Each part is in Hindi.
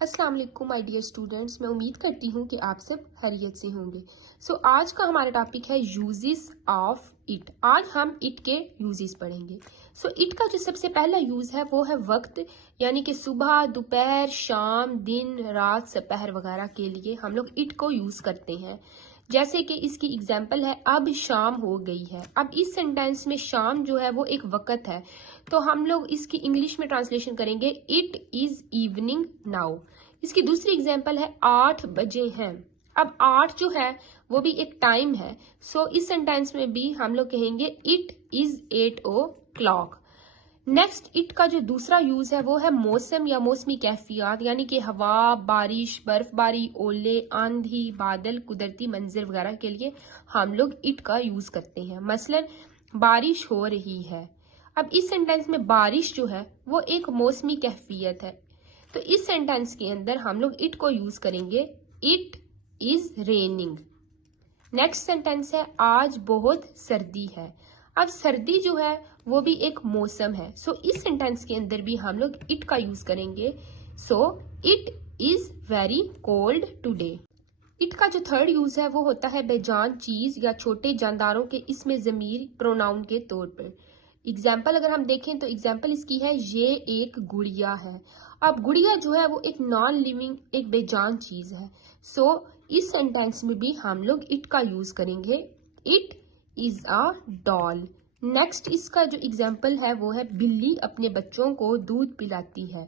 अस्सलाम वालेकुम माय डियर स्टूडेंट्स, मैं उम्मीद करती हूँ कि आप सब खैरियत से होंगे। आज का हमारा टॉपिक है यूजेस ऑफ इट। आज हम इट के यूजेस पढ़ेंगे। इट का जो सबसे पहला यूज है वो है वक्त, यानी कि सुबह, दोपहर, शाम, दिन, रात, दोपहर वगैरह के लिए हम लोग इट को यूज करते हैं। जैसे कि इसकी एग्जाम्पल है अब शाम हो गई है। अब इस सेंटेंस में शाम जो है वो एक वक्त है, तो हम लोग इसकी इंग्लिश में ट्रांसलेशन करेंगे इट इज इवनिंग नाउ। इसकी दूसरी एग्जाम्पल है 8 बजे हैं। अब 8 जो है वो भी एक टाइम है, इस सेंटेंस में भी हम लोग कहेंगे it is 8 o'clock। Next it का जो दूसरा यूज है वो है मौसम या मौसमी कैफियत, यानी कि हवा, बारिश, बर्फबारी, ओले, आंधी, बादल, कुदरती मंजर वगैरह के लिए हम लोग इट का यूज करते हैं। मसलन बारिश हो रही है। अब इस सेंटेंस में बारिश जो है वो एक मौसमी कैफियत है, तो इस सेंटेंस के अंदर हम लोग इट को यूज करेंगे it is raining. Next sentence है आज बहुत सर्दी है। अब सर्दी जो है वो भी एक मौसम है, इस सेंटेंस के अंदर भी हम लोग इट का यूज करेंगे। It is very cold today. It का जो थर्ड यूज है वो होता है बेजान चीज या छोटे जानदारों के इसमें जमीर प्रोनाउन के तौर पर। एग्जाम्पल अगर हम देखें तो एग्जाम्पल इसकी है ये एक गुड़िया है। अब गुड़िया जो है वो एक नॉन लिविंग, एक बेजान चीज है। इस सेंटेंस में भी हम लोग इट का यूज करेंगे it is a doll. Next इसका जो एग्जाम्पल है वो है बिल्ली अपने बच्चों को दूध पिलाती है।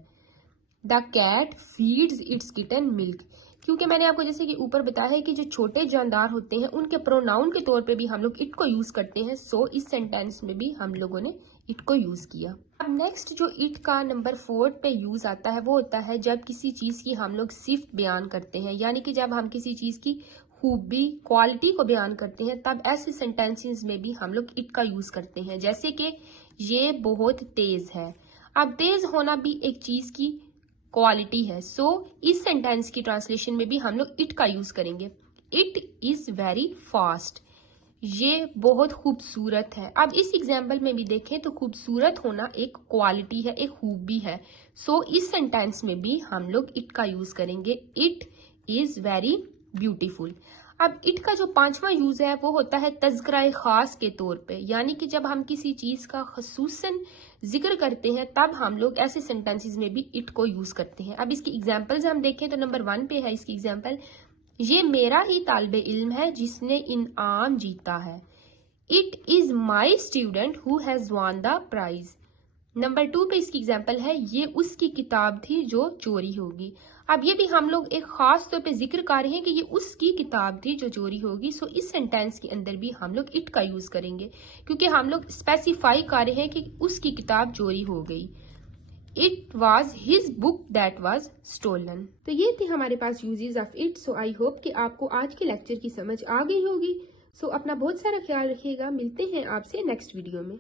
The cat feeds its kitten milk. क्योंकि मैंने आपको जैसे कि ऊपर बताया है कि जो छोटे जानदार होते हैं उनके प्रोनाउन के तौर पे भी हम लोग इट को यूज करते हैं, इस सेंटेंस में भी हम लोगों ने इट को यूज किया। अब नेक्स्ट जो इट का नंबर 4 पे यूज आता है वो होता है जब किसी चीज की हम लोग सिर्फ बयान करते हैं, यानी कि जब हम किसी चीज की खूबी, क्वालिटी को बयान करते हैं, तब ऐसे सेंटेंसेस में भी हम लोग इट का यूज करते हैं। जैसे कि ये बहुत तेज है। अब तेज होना भी एक चीज की क्वालिटी है, इस सेंटेंस की ट्रांसलेशन में भी हम लोग इट का यूज करेंगे इट इज वेरी फास्ट। ये बहुत खूबसूरत है। अब इस एग्जाम्पल में भी देखें तो खूबसूरत होना एक क्वालिटी है, एक खूबी है। इस सेंटेंस में भी हम लोग इट का यूज करेंगे इट इज वेरी ब्यूटीफुल। अब इट का जो 5वां यूज है वो होता है तज़किरा खास के तौर पे, यानी कि जब हम किसी चीज का खसूसन जिक्र करते हैं तब हम लोग ऐसे सेंटेंसेस में भी इट को यूज करते हैं। अब इसकी एग्जांपल्स हम देखें तो नंबर 1 पे है इसकी एग्जांपल, ये मेरा ही तालिबे इल्म है जिसने इनाम जीता है। It is my student who has won the prize. Number 2 पे इसकी एग्जांपल है, ये उसकी किताब थी जो चोरी होगी। अब ये भी हम लोग एक खास तौर पे जिक्र कर रहे हैं कि ये उसकी किताब थी जो चोरी होगी। इस सेंटेंस के अंदर भी हम लोग इट का यूज करेंगे, क्योंकि हम लोग स्पेसिफाई कर रहे हैं कि उसकी किताब चोरी हो गई। It was his book that was stolen. तो ये थे हमारे पास uses of it. I hope कि आपको आज के लेक्चर की समझ आ गई होगी। अपना बहुत सारा ख्याल रखिएगा। मिलते हैं आपसे नेक्स्ट वीडियो में।